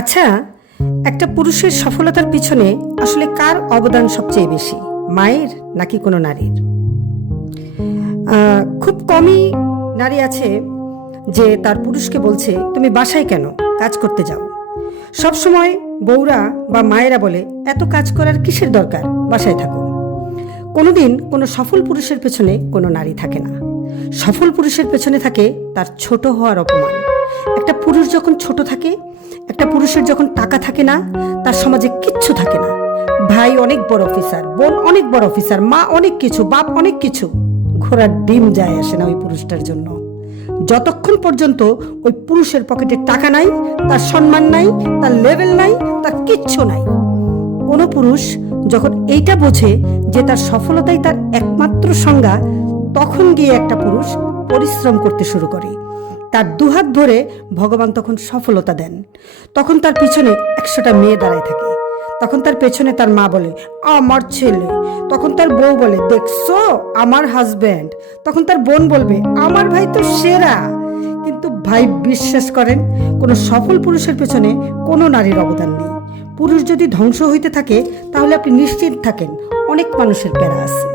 আচ্ছা, একটা পুরুষের সফলতার পিছনে আসলে কার অবদান সবচেয়ে বেশি, মায়ের নাকি কোনো নারীর? খুব কমই নারী আছে যে তার পুরুষকে বলছে তুমি বাসায় কেন, কাজ করতে যাও। সব সময় বউরা বা মায়েরা বলে এত কাজ করার কিসের দরকার, বাসায় থাকো। কোনোদিন কোনো সফল পুরুষের পেছনে কোনো নারী থাকে না। সফল পুরুষের পেছনে থাকে তার ছোট হওয়ার অপমান। একটা পুরুষ যখন ছোট থাকে, একটা পুরুষের যখন টাকা থাকে না, তার সমাজে কিচ্ছু থাকে না। ভাই অনেক বড় অফিসার, বোন অনেক বড় অফিসার, মা অনেক কিছু, বাপ অনেক কিছু, ঘোড়ার ডিম যায় আসে না ওই পুরুষটার জন্য। যতক্ষণ পর্যন্ত ওই পুরুষের পকেটে টাকা নাই, তার সম্মান নাই, তার লেভেল নাই, তার কিচ্ছু নাই। কোনো পুরুষ যখন এইটা বোঝে যে তার সফলতাই তার একমাত্র সংজ্ঞা, তখন গিয়ে একটা পুরুষ পরিশ্রম করতে শুরু করে। তার দুহাত ধরে ভগবান তখন সফলতা দেন। তখন তার পিছনে 100টা মেয়ে দাঁড়ায় থাকে। তখন তার পেছনে তার মা বলে আমার ছেলে, তখন তার বউ বলে দেখছো আমার হাজব্যান্ড, তখন তার বোন বলবে আমার ভাই তো সেরা। কিন্তু ভাই বিশ্বাস করেন, কোনো সফল পুরুষের পেছনে কোনো নারীর অবদান নেই। পুরুষ যদি ধ্বংস হইতে থাকে তাহলে আপনি নিশ্চিত থাকেন অনেক মানুষের প্যারা আছে।